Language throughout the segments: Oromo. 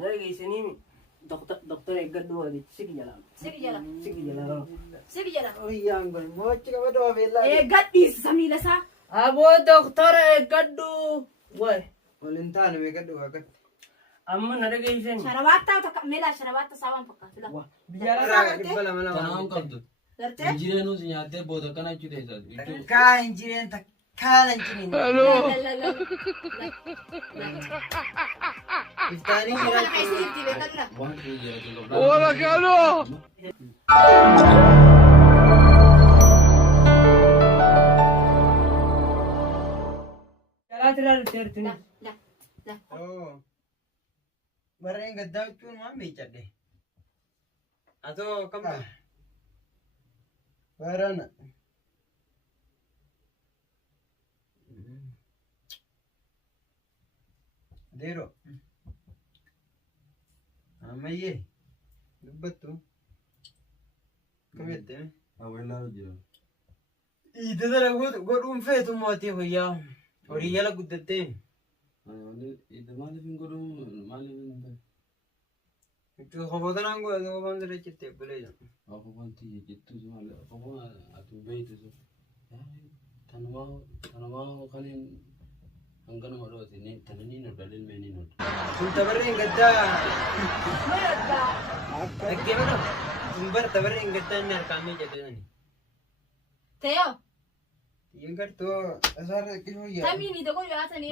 لا جيسني دكتور يقدر هذه سجلا ويان قول موتش كبدو بيلا قدي سميلة سا أبو دكتور يقدر وين ولنتان بيقدو وقت أما نرى جيسني شربات تكملها شربات ساوان فكرت لا بيلا بلا ملا Tanam kabdu. درت Injirenu sinyate boda kana chudesa. Itu كا انجرين تكال انجرين لا لا لا الثاني أنا حيصير تبي كنا one year. Ora calo! لا ترى ترتني لا لا لا اوه برين قدامكم ما بيجده اتو كم ورنا ديرو أمي دبتو كم يدين Awela jira. إذا ده قدوم فيتو موتي ويا وريالا قدتين Ani itu malu fingoru malu fingoru. itu خبطنا نقول ده ما بندر كتير بليه Aku panti itu malu. Aku atu bayi itu. Tanamau kanin angkana malu ini tanani nordalil meni nord. كنت برين قدا ما يرضى أكيد تنبر تبرين قدا نار كامي جدني تيو ينكر تو أسار كيلو يا تميني تقول يا تاني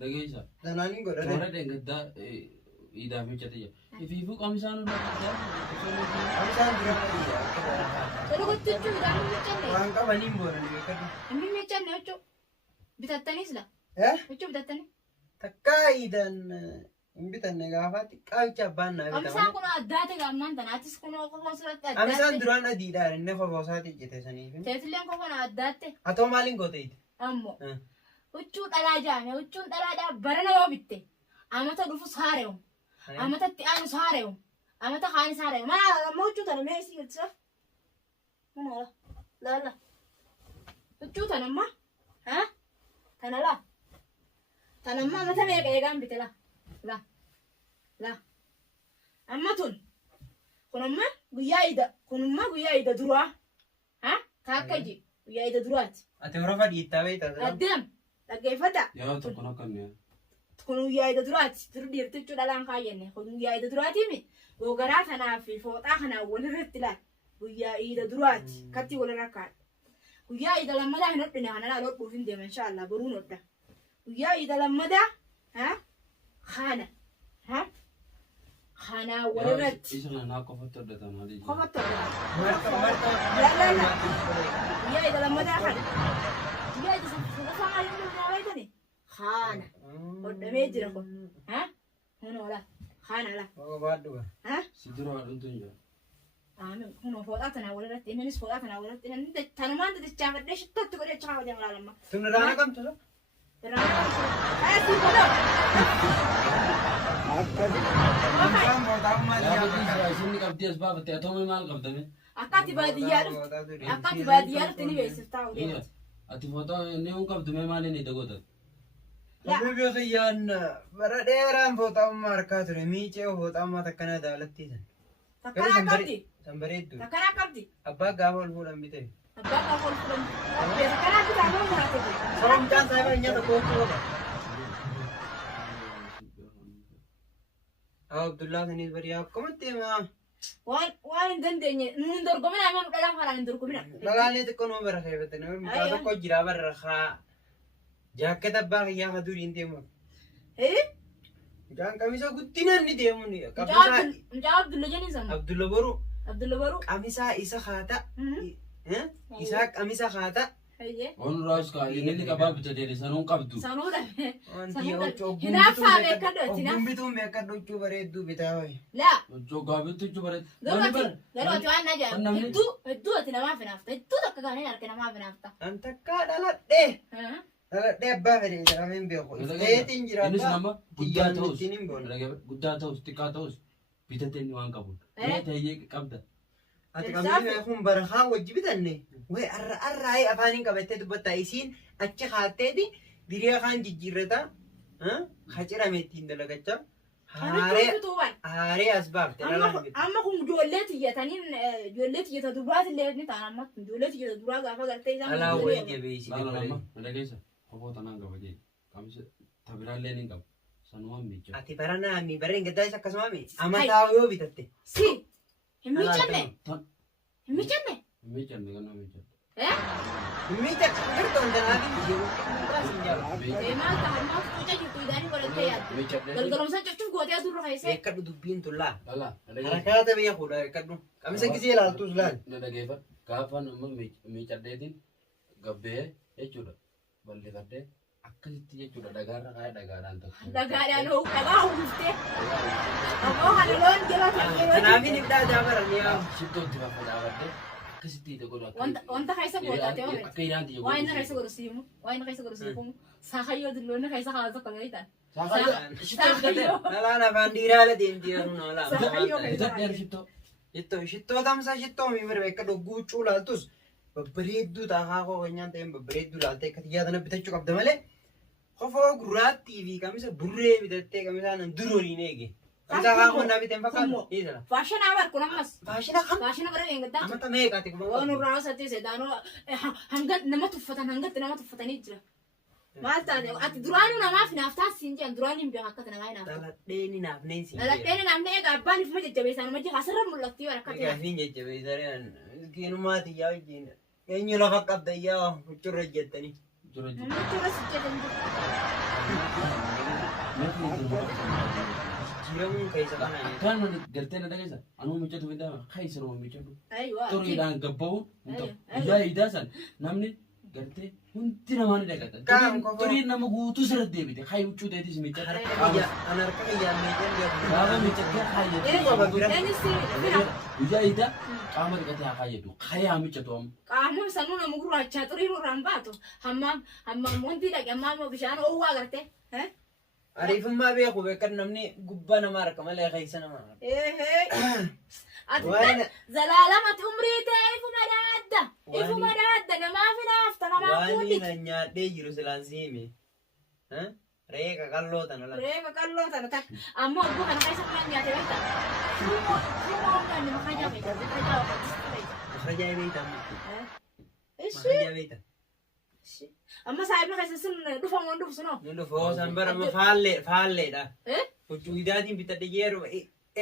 Dagisa. دنانين قدر Orang dengan dah ida macam tu. Ibu kami sana nak. أمسان درا يا تلو قلت تشوف ده مين يجنن وان كمان بورن يكر مين يجنن وشو بتتنيس لا إيه وشو بتتني تكايدن إنبتن نجافات كايتشا بانا أمسان كنا أداتي كمان تناتيس كنا كنا سرت أمسان أداتي دران أديدار إنه فوساتي جت سنيفين تيتلين كنا أداتي أتو مالين قطيت أمو وشو تلاجانه وشو تلاجا برنا وبيته أما تدوف سهارهم أما تتأني سهارهم أما تخاني سهارهم ما وشو تنا ما يصير تصف ما لا لا وشو تنا ما ها تنا لا تنا ما متى ما يجان بيته لا لا لا أما تون كنما قيايدا دروا ها كاكجي قيايدا دروات أتورا فديتا بيتا قدام لقيفتا Ya tu kena kan ya. كنوا قيايدا دروات تردير تجو دلان خاينه كنوا قيايدا دروات يمي وقرات أنا في فوق أنا ونرت لا قيايدا دروات كتي ولا ركعت قيايدا لما ده نطلع أنا لا نطلع فين ده إن شاء الله برون نطلع قيايدا لما ده ها خانة ها خانة ولا رت Isana nak kau foto datang hari. خبطت مرتا مرتا لا لا يا إذا لما دخل يا إذا سمع يقول ما بيتني خانة قدام يجركم ها هنا ولا خانة لا أو بادوا ها Sidura ada tu ya. آمين هنا فوقاتنا ولا رت هنا فوقاتنا ولا رت هنا تنما أنت تشتغل ليش تقول يا شباب جمال لما تنرانا كم تلو إنسان بودا ما Ya dia betul sini kau dia sebab tu atau memang kau tu ni. أكاتي باديار تني بيس تاو Iya. Ati foto ni ungkap tu memang ni tu kau. Lebih khian beraderan bota marka tu miche bota mata kana dalati dan تكرا كابتي sambare itu تكرا كابتي abba gawal bulan bite أبغى أقول فلان تكرا كابتي أنا ما أعرف salam kan saya nya ko ko Abdullah ni bari आप कमते ma وين دندني ندور قمنا ما نقدر فلا ندور قمنا lagane te kono bara khay betene ka ko jira bar rakha jaket abba ya hadur inte mo إيه jan kamisa guttina ni demu ni kamisa جاب عبد الله جاني زمان Abdullah baru عبد الله برو kamisa isa khata isa kamisa khata هي On ras ka ini ni kabab jadi sana ungkap tu. سانولا Anti ocho هنا فاهم كده هنا gumbitu me kado chu bare du bitawe لا Jo gabi tu cuba red. دلوقتي دلوقتي أنا جا أنا من- الدو أتنا ما في نافتا الدو تكاني أركنا ما في نافتا anta ka daladde ها daladde abba fere jamin be ko tetin jira Ini nama gudda tiyan taus. tinin bon Gudda taus, tika taus. Bitatin ni wang kabut. Eh? Ni tayi kabda. ati kamine khum barha wajibitanne we arra arra ay afanin kabette dubbata isin achi khatedi diriya khan jijirata ha khachira metin dalagacha Kanatti tuuban. Haaree as baafte lalaan bitte. Amma kun ijoollee tiyyataniin ijoollee tiyyata duraati illee ni ta'an amma ijoollee tiyyata duraa gaafa gartee isaan. Alaa wayii jabeessi. Lala lama dhageessa kofoo tanaan qaba jee qaamisa tabiraallee ni qaba sanumaan miichaa. Ati baranaa mi barreen gaddaa isa akkasuma mi amataa yoo bitatte. Si hin miiccanne hin miiccanne. Miichanne kan nama miichaa. Miita gartoon danaatiin jiru. Maal ta'a maal fuuca jirtu idaanii godhattee yaaddu. Galgalomsa jechuun gootee adurra keessee. Eekkadhu dubbiin tullaa. Lala Harakaata biyya fuudha eekkadhu. Qamisa gisee ilaaltus laal. na dhageeffadhu gaafa nama miicadheetiin gabbee jechuudha bal'ifadhee akkasitti jechuudha dhagaarra kaa'ee dhagaadhaan tokko. Dhagaadhaan dhagaa uwwiftee. Ammoo halaloon jala taa'ee. Kanaafin ibdaa jaabara mi'aa. Shittootti faffadaafadhee akkasitti godhu Wanta keessa gootatee hore. akka hidhaanti Waa inni keessa godhu siimu. Waa inni keessa godhu siimu. Saakayyoo dulloonni keessa kaa'atu tokko beektan. Lalaan afaan dhiiraala deemtee yeroo naalaa. bitadheeru shittoo. Shittoo tamsaa shittoo mi bira eekkadhu guuccuu laaltus babbareedduu taa'aa koo keenyaan ta'een babbareedduu laaltee akka xiyyaa tana bitachuu qabda malee kofoo gurraattii fi qamisa burree bitattee qamisaan durooliin eege. Qamisa haa qonnaa biteen fakkaatu. Faashinaa barku nammas. Faashina kam? Faashina bara eeggaddaa. Amata meeqaati kuma? Waan irraa haasatee seetaanoo hanga nama tuffatan hangatti nama tuffatanii jira. Maal taate ati duraanuu namaaf naaf taasisin jedhan duraanii hin beeku akkata namaa naaf. Dhaladheen naafneen siin. Dhaladheen naafnee egaa abbaan ifuma jajjabeessan majji asirra mul'atti yoo rakkate. Gaafiin jajjabeessareen miskiinummaati yaa wajjin. Eenyu lafa qabda yaa huccurra jettanii. Namichi irra sijjatan Jiramuun keessa kana. Kan galtee na dhageessa anuu miiccatu fi dama kaayisa nama miiccatu. Xuriidhaan gabbaa'uun guyyaa hiidaa san namni galtee hundi namaa ni dhagata. Xurii nama guutuu sirratti deebite kaayi huccuu ta'eetis miiccatu. An harka kiyyaa miidhaan Gaafa miiccattee kaayyatu. Guyyaa hiidaa qaama dhiqatee haa kaayyatu. Kaayee haa miiccatu amma. Qaamuun sanuu nama gurraachaa xurii nurraan baatu. Hammam wanti dhaqe ammaa bishaan oowwaa agartee. Ariifummaa beeku beekan namni gubbaa namaa harka malee keessa namaa. Ati zalaalamati umrii ta'e ifuma daadda namaaf hinaafta namaaf Waan fuudhiti. na nyaadhee jiru silaan siime. Reeka qalloo tana laata. Reeka qalloo tana takka ammoo abboo kana keessa kan nyaate beekta. Shumoo kan makaa jaabeeta. Makarajaa beektaa. Ishi Makarajaa beektaa. amma saayibna keessa sin dhufa moo dhufu sunoo. Ni dhufu san bara faalleedha. Huccuu hidaatiin bitadhe jeeru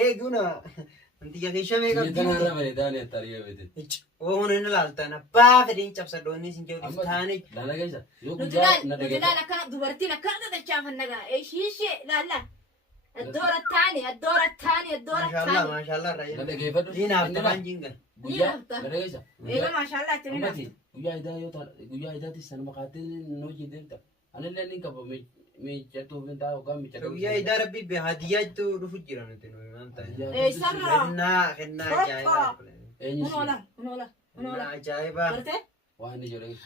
eeguna. Wanti jakeesha meeqa Biyya tanarra bareedaa ni attariyaa beekte. Oon inni laaltan abbaa fedhiin cabsadoonni sin jedhu taane. Lala keessa yoo Nuti guyyaa na laal dhageessa. akkana dubartiin akkana xaxachaafan nagaa. Ishee laalla. Addoorattaani. Maashaallah Na irraa dhageeffadhu. diinaaf taphaan jingan. Guyyaa na dhageessa. Eega maashaallah itti ni Ummati guyyaa hidaa yoo ta'a guyyaa hidaatti sanuma kaatee noo jiidee ta'a. Anillee ni qaba miiccatuuf hin ta'a yookaan miiccatuuf. Guyyaa idaa rabbii bee hadiyyaa jettu dhufu jira nuti nuyi waan ta'e. Eessarraa. Kennaa ajaa'ibaa. Unoola. Kennaa ajaa'ibaa. Gartee? Waan inni jedhee.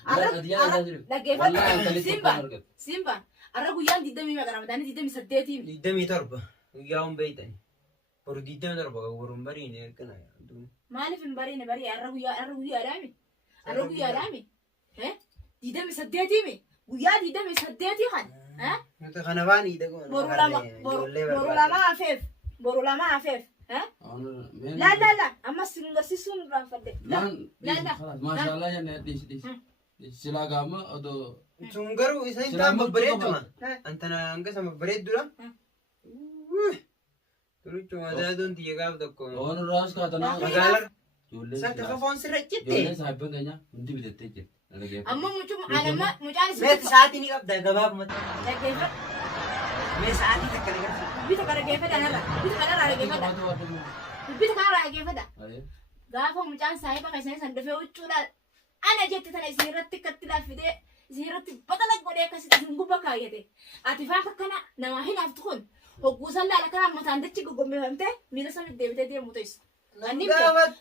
Dhaggeeffadhu. Simbaan. Arra guyyaan 20 meeqa ramadaanii 28. 27 guyyaa hun beeytani. Boru 27 kan boruun bariin ergana. Maaliif hin bariine barii arra guyyaadhaami? Arra guyyaadhaami? 28 mi? Guyyaa 28 kan? Nuti kana waan hiidhagoon. Boru lama hafeef. Laalla amma singarsiisuun raanfadde. Maashaallah jennee dhiisi. Silaa gaama odoo. Sun garuu isa hin taane babbareedduma. Antana hanga isa babbareeddudha. Turichu madaadoon tiyya gaaf tokko. Waan irraas kaatanaa. Magaalar. Ijoollee Satti kafoon sirra citte. Ijoollee saayibban keenya hundi bitattee jirti. Amma mucaan Meet sa'aatii ni qabda gabaabumatti. dhaggeeffadhu. Mee sa'aatii takka ni qabda. Bita kana dhaggeeffadha anarra. Bita kanarraa dhaggeeffadha. Gaafa mucaan saahiba keessanii san dhufee huccuudhaan ana jette tana isin irratti akkatti laaffidee isin irratti batala godhee akkasitti isin gubba kaayyate. Ati faan akkana namaa hin haftu kun hogguusan laala kanaan mataan dachi goggombifamtee miila samii deebitee deemu ta'is.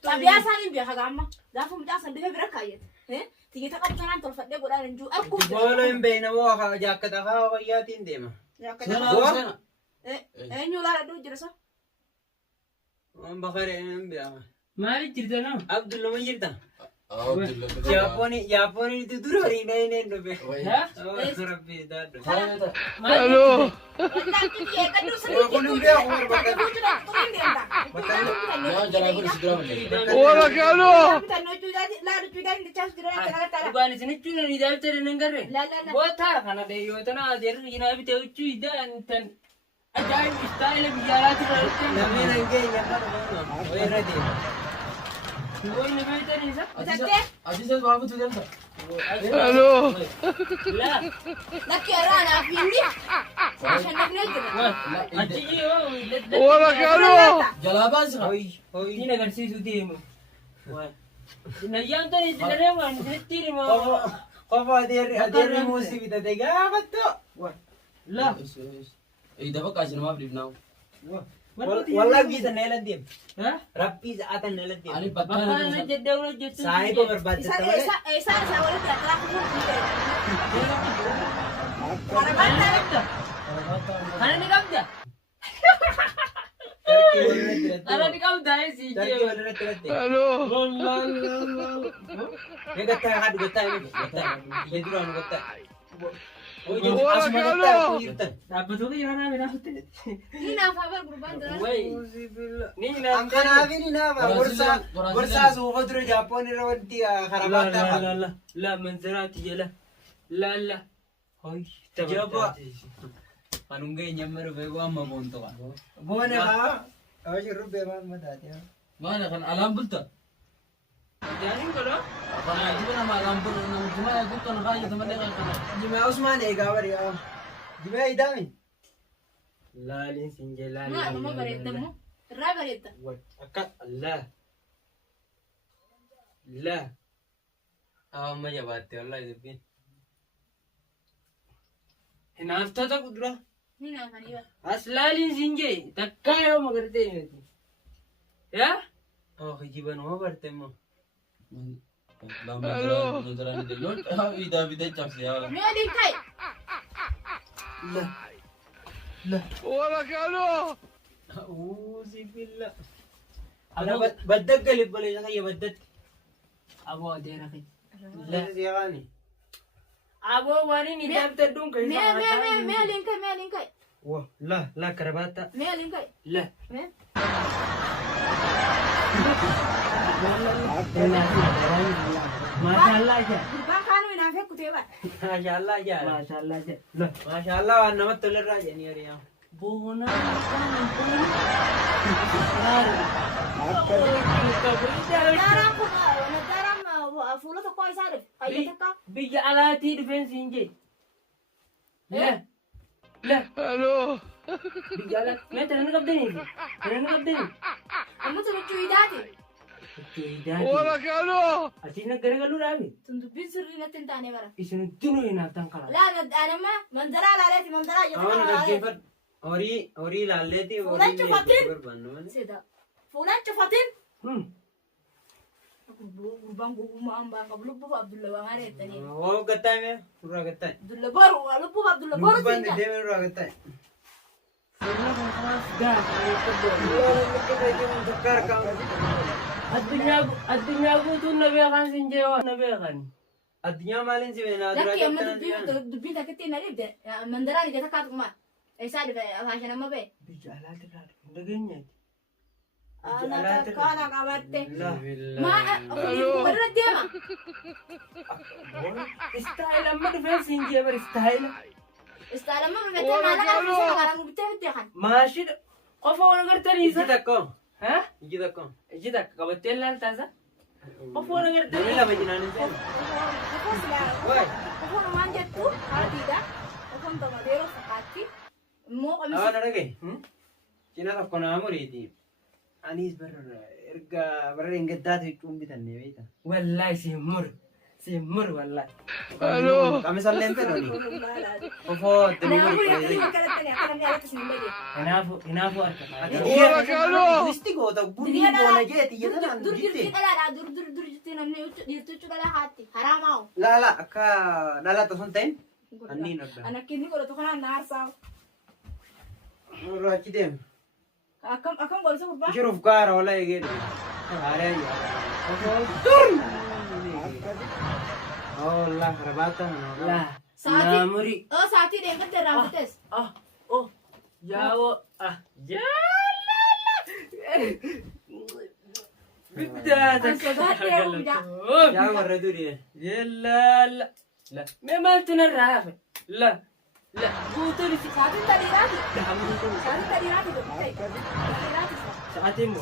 Xabiyaa isaan hin beeka gaamma. Gaafa mucaan san dhufee bira kaayyate. Tiyyata qabu kanaan tolfadhee godhaan hin jiru arguuf. Boolo hin beekne moo jaakkata haa wayyaatiin deema. Eenyu laala dhuu jira so? Waan bakaree hin beekama. Maaliif jirta nama? Abdulluma jirta. Yaaponi itu dulu hari ini dobe. Hah? Oh, Rabbi dadu. Halo. Ora kalo. Bukan sini cuma di dalam cari negara. Buat apa? Karena dia itu na dia ini abi tahu cuy dan ajaib style biara tu. Nami nangge nyamar mana? Oh, ready. Gue ini baca ni sah. Aji saya bawa tu jangan. Halo. Lah, Laki orang nak pilih. Macam nak negara. aji yo. Ora kalo. Jalaba sih. Hoi, hoi. Ini negara sih sudah mu. Wah. Nah yang tu ni sebenarnya mana? Setir mu. Kopo adir musi bita tega apa tu? Wah. Lah. Dapat kasih nama beli now. Wallah bisa nelan dia. Hah? Rapi saatan nelan dia. Ani Bapa patah. nak jadi orang jadi. Saya pun berbaca Isa tahu. saya boleh tak terlalu. Para bantah. Karena ni kau dah. Karena ni kau dah sih. Cari mana tidak. Halo. Yang kata hadu kata ini. Kata. Jadi orang kata. Oh, jadi Ora asma kalo. kata. Apa tu yang nak nak tu? Ini nak apa berubah tu? Wei. Ni nak. Angkan abi ni nama. Bursa suhu dulu Japon ni rawanti karabata. La manzarat je lah. La. Hoi. Jaba. Panunggai nyamar bego amma bonto kan. Bona ha. Awas rubbe man madati. Mana kan alam bulta. Jadi kalau Apa lagi pun nama alam pun nama cuma aku kan kaya teman dia kan. Jima Usman e gawar ya. Jima idami. lalin sinjela. Mana mau berita mu? Terang berita. Akat Allah. La. Awam aja batte Allah itu pin. Hinafta tak udra. Ini nak apa ni? Aslalin sinje. Takkayo magarte itu. Ya? Oh, jiban mau bertemu. Halo. Nazaran dia lot. Ida bida cap ya. Ni ada kai. Ora kalo. Auzubillah. Ana badak galib boleh nak ya badak. Abo ada rakin. La siani. Abo wani ni daftar dun kai. Me lingkai. Wah, la karabata. Me lingkai. La. Me. Masyaallah aja. Bukan kanu ina fek kuteba. Masyaallah ya. Masyaallah aja. La, masyaallah nama toler raja ni hari yang. Bona Daram fulo to koi sare. Ayat ka. bija alati defense inje. La. Halo. Bija alat. Me tenan kapdeni. Amu tu lucu idati. Ora kalo. Asina gara-gara rabi. Tundu bisur ina tentane bara. Isinu tunu ina tangkala. La ana ma mandara la leti mandara ya. Awan gaggebat. Ori lalleti ori. Fulan cufatin. Berbandu. Seda. Fulan cufatin. Bang bubu mamba kablu bu Abdullah wangare tani. Oh, gatai me. Pura gatai. Abdullah baru walu bu Abdullah baru Lupan sih. de me pura gatai. Dah. Tukar kau. Adunya aku tu nabi akan sinjewa nabi akan. Adnya malin si bena Laki dura amma gatai. dubi ta ketina ribde. Mandara ni jata kat kuma. Esa de fashion amma be. Bija alati rabi. Ndagenya. Ana kana kabatte. La. Ma baru dia ma. Style amma defense sinjewa style. Istala ma be ta mala kan bisa karam bitte kan. Mashid. Qofa wana gartani isa. Kita kau. Ha? Kita kau. Jida kabatel lan taza. Qofa wana gartani. Dami lah bagi nani sen. Woi. Aku manja tu, tidak. Aku untuk madero sakati. Mau kami Awan ada ke? Cina tak kena amuri di. Anis erga enggedat itu umbitan ni beta. Wallahi simur wallahi. Halo. Kami salen pero ni. Opo, demi Nah, aku ni. yang kata ni akan ada kesini lagi. Inafu arka. Ora kalo. Kristi ko tak budi Jadi ko ada na je tiya na dur dite. kita ada dur kita namne itu cuci hati. Haram mau. La ka nala to sonten. Anni no da. Anak ini kalau tuh kan narsa. Ro chidem. Akam kalau sebut bah. Shuruf kar wala ye. Are ya. Opo tur. Ni والله كرباتة لا ساعتي نامري ساعتي دين قد رابطس ياو يا يا مرة دوري لا لا لا ما تنرافع لا لا قلت لي ساعتي تديراتي دحمتني ساعتي تديراتي تديراتي ساعتين مو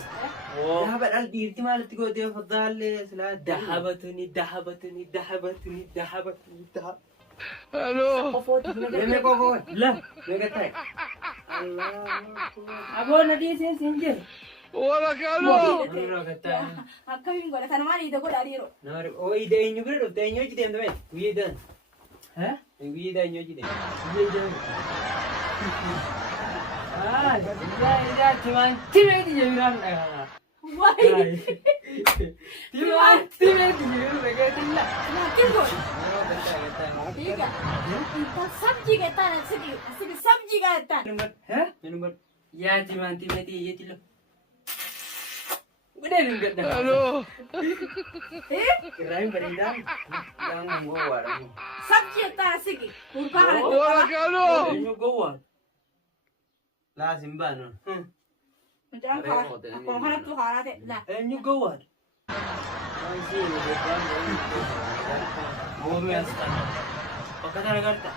يا بدل ديرتي مالك تقول دي فضال سلا دحبتني الو يمي كوفو لا ميغتاي أبو ندي سنجر ولك الو akkamiin godhatan maal ida godha dhiiroo ناري او يدا ينيو غرو دا ينيو جي دم دم ويدا ها ويدا ينيو جي دم إذا تمان تمدي جميلان waay تمان تمدي جميلان بقيت لا laakiin godh dhiiga inta sabjii gattaan asigi sabjii gattaan ها نمبر يا تمان تمدي يجي له بدل نقدر الو كرايم بريدان yang mau warung sabjii gattaan asigi gurbaa ولك الو إنه جوال lazim bano mucaan akkuma kanattu haaraa ta'e laa إنه جوال masih di depan هو ميستان بكتنا قرطة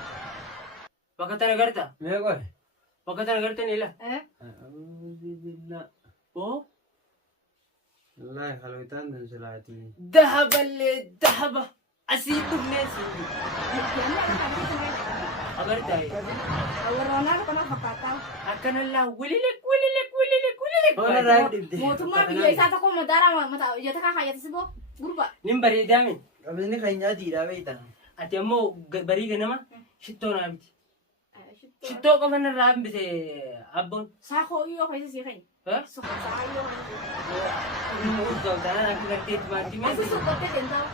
بكتنا قرطة mego بكتنا قرطة نيلا alhamdulillah أو Allah kalau kita dan selati ذهب الذهب أسيد الناس أقرطة warroonaan kana fakkaataa أكن الله وليلك orang raib di mootummaa biyya isaa tokko madaara mata ijata kaa hayyata siboo gurba نمبر دامين abis ini kayaknya tidak beta أتي أمو بريء نما شتو نابتي شتو كمان الراب بس أبون saakoo iyyoo keessa sii ka'e ها saa iyyoo نموت قلت أنا كرتيت مانتي ما asi sukkattee deemtaa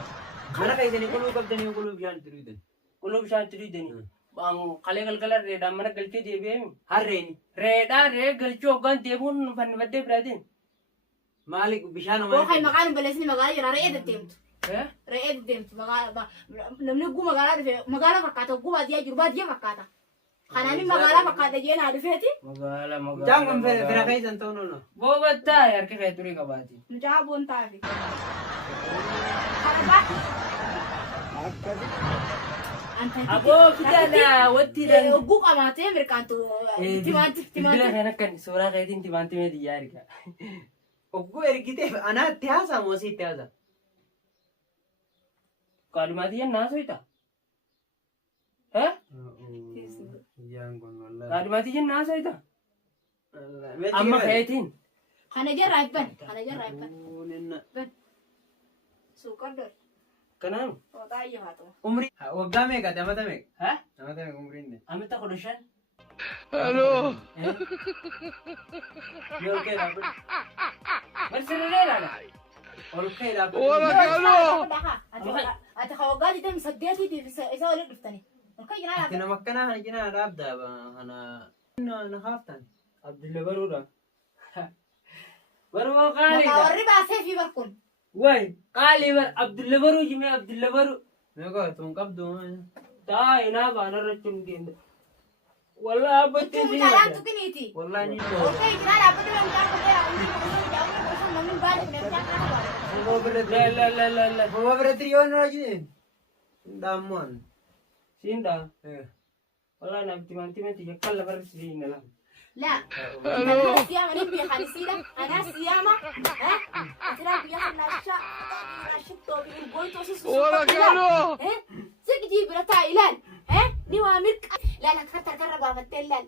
mana kayak ini kulu kapten yang kulu biar terus كلهم شاطرين دني بان خلي الكلر ريدا مرة قلتي دي بيم hari ini ريدا ري قلتو كان تيبون فن بدي برادين malik bisa boo nama kay maqaan baleesni magaala jira re'ee deddeemtu ها re'ee deddeemtu namni guu magaalaa dhufe magaala fakkaata guu baadiyyaa jiru baadiyyaa fakkaata kanaani magaalaa fakkaata jeen haa dhufeeti مقالة jangan مقالة pernah kayak santai nono بوغتا يا ركي خيتوري كباتي mucaa boon taafi kana أبو كده ودي ده guu qamaatee mirkaantu timaanti بلا timaanti خينا كان سورة خيتين تبانتي مدي يارك ogu ergite anak tiasa masih tiasa كلماتي الناس ويتا ها yang gongola كلماتي الناس ويتا أما خيتين kana jarraa ibban kana jarraa ibban nena suuqar dor كنام ootaa iyyo haa ta'u umri wagga mega damata mega ها damata mega umri ne أما تاخد شان الو yo ke la بس لا لا ol ke la ولك الو ati hawaggaa jitem saddeetiitiif isa waliin dhuftani olka jiraa tina makkana hana jina dabda ba hana na haftan عبد الله برورا برو maqaa قالي warri baasee fi barkun وين قالي بر عبد الله برو جمي عبد الله برو mego tun qabdu تا هنا بانا رچون دين والله itti أبتي mucaalaan tuqiniiti wallahi ni olka jiraa dhaabbate mucaan kutee umri boqosoo mucaa umri boqosoo namni baali kune mucaan kana baala Bawa berat لا لا لا لا لا bawa berat rion lagi damon سيندا والله أنا أبتي ما أنتي ما تيجي كلا برس سيندا لا لا الو أنا سيامة نبي خالصيلا أنا سيامة ها أتلا بيا ناشا ناشتو بيقول توسس ولك الو سكتي برتا إلال ها نوامرك لا لا كتر كرر بافتلال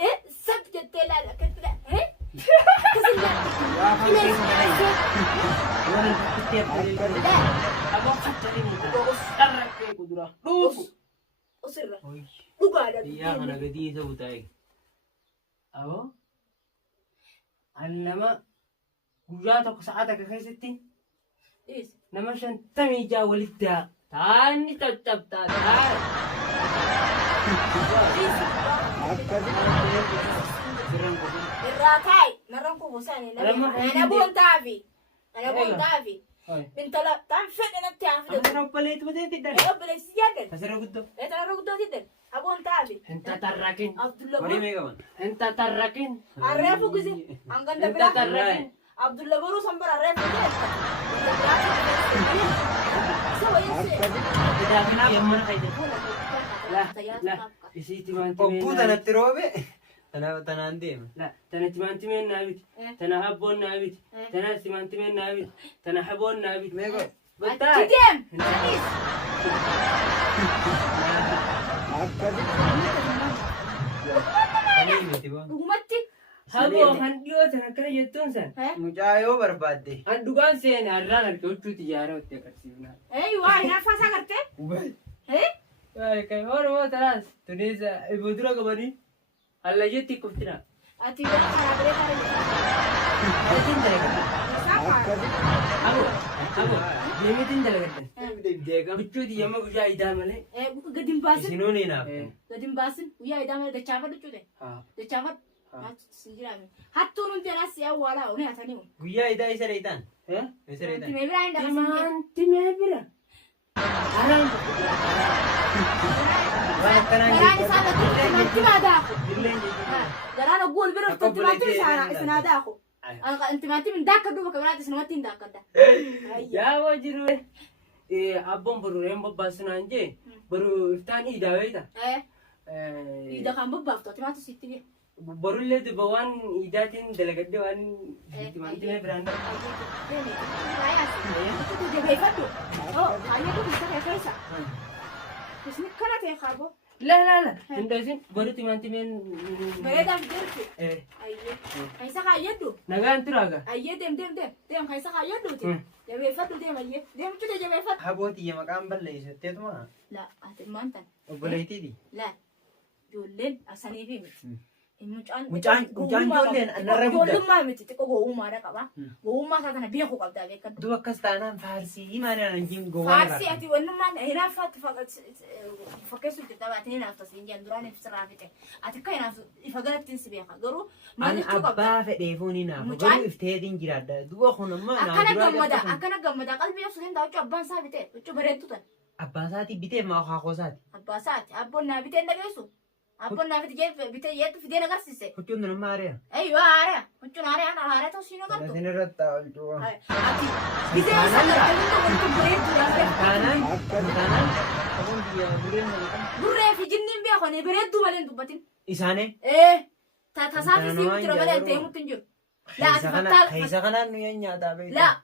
إيه سبت التلال كتر ها لا أبغى حتى لي مو أسرع كي كدرة روح أسرع وقاعد iya kana gadi sabutai أبو أنما وجاتك ساعتك خيستي إيش نما شن تمي جا ولدها تاني تب تاني الراكاي نرنكو بوساني أنا بون تافي أنا بون تافي انت لا تعرف فين انا بتعرف أنا بليت متى تدري يا رب ليش ياكل أسرع قدو انت انا رقدت جدا ابو انت ابي انت تركين عبد الله ولي ميجا من انت تركين عرفوا جزي عن قند انت بلا تركين عبد الله برو سمبر عرفوا جزي سوى يسي كده يمنا خيدي لا لا يسيتي ما انت أبو تنا تروبي تنا عندي لا تنا تمانتي من نابت تنا حبون نابت تنا تمانتي من نابت تنا حبون نابت ميجا بتاع تجيم أنا يمتي بان ومتي حبو هنديو تنا كره يتون سن مجايو بربادي هندوغان سين هران الكوتو تجارة وتكسينا ايوه انا فاسا كرتي وبل ايه ay kay hor mo taras tunisa ibudura ka bani alla yetti kuftina اتي بلا خرابري أنا تندري كده abu abu yemitin dalagatan بدي بديكم bichu di yama guja ida male ايه قديم باسن سنوني ناب قديم باسن ويا ايدام دچافه دچوده ha دچافه سيجرامي حتى نون تراس يا ولا وني اتانيو قويا إذا يسريتان eh يسريتان انت ميبرا عندك timan timebira aran يعني صارت انت ما داخل دلين انا اقول برفت انت ما تمشي انا داخل انت ما تمشي ذاك دوبك كمان اسمه تين ذاك ده ya wajiru abon baru rembo basna anje baru iftan ida weda ايه اذا كان ببافت ما تسيتي baru le de bawan idatin dalagadde wan timan timebira anda la la la tindasin baru timan timen eh nagan turaga هبوتي يا مكان بلي ستيت ما وبليتي دي Mucaan ijoolleen anarra guddaa. Ijoolleen miti xiqqoo gowwummaadha qaba. Gowwummaa isaa kana beekuu qabdaa beekadhu. دو كستانا فارسي ما أنا نجيم جوال Faarsii ati wannummaan hinaaffaatti fakkeessuuf jirta baatee hinaaftas hin jedhan duraan ibsa raafite. Ati akka hinaaftu ifa galattiin si beeka garuu maal أنا jechuu qabda. أبا فديفوني نا Mucaan- فقولوا إفتادين جرادا دو أخونا ما Akkana gammada qalbii osoo hin daawwachuu abbaan isaa bitee huccuu bareeddu tan. أبا ساتي بيتي ما أخا ساتي Abbaa isaati abboon naa bitee hin dhageessu. Abboon naa bitee yeetu fidee agarsiise. كنتم من ماريا Eeyyuu haara huccuun haara ta'uu siin agartu. لكن رتا الجوا Ati bitee isaa gargaaruu wanti bareedduudhaaf كانان كانان أقول يا برين burree fi jinniin beekone bareedduu malee hin dubbatin. إسانة Tasaati si mutira malee hin ta'e hin jiru. Laa ati fattaa خيسا كانان نيا نياتا بيتا laa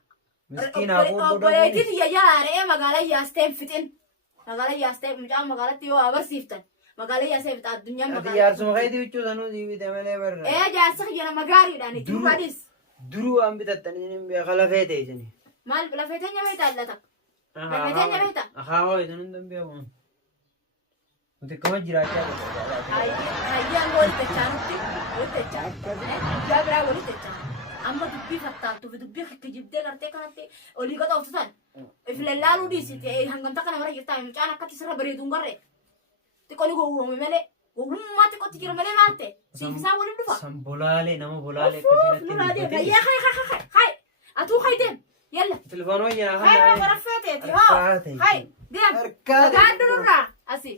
مسكين أبو obboleettiin iyyaa re'ee magaalaa yaastee fixin. Magaalaa yaastee mucaan magaalatti yoo agarsiiftan. Magaalaa yaastee fixa addunyaan أتي magaalaa. يارسم خيدي وجو سانو دي بيتا ملي برا Jaarsa kiyyana magaariidhaan itti baadis. درو أم بتتنين بخلا فيتي جني Maal lafeeteen nyabeeta allata. Lafeeteen nyabeeta. أخاوي تنين دم بيوم وتكمل جراجة Hayyaan walitti jechaanutti walitti jechaan. Guyyaa biraa walitti jechaan. Amma dubbii fattaaltuuf dubbii akka jibdee gartee kanatti olii gata ooftusan. Ifilallaaluu dhiisite hangamta kana mara jirtaa mucaan akkatti sirra bareeduun garree. Xiqqooni gowwoome malee gowwummaa xiqqootti jira malee maal ta'e siifisaa waliin dhufa. سنبولالي نما بولالي Nurraa deema hayyaa hay atuu hay deem yalla. تلفون وين Hay waa baraffee ta'eeti hoo hay deem. أركاد Gaaddu nurraa asii.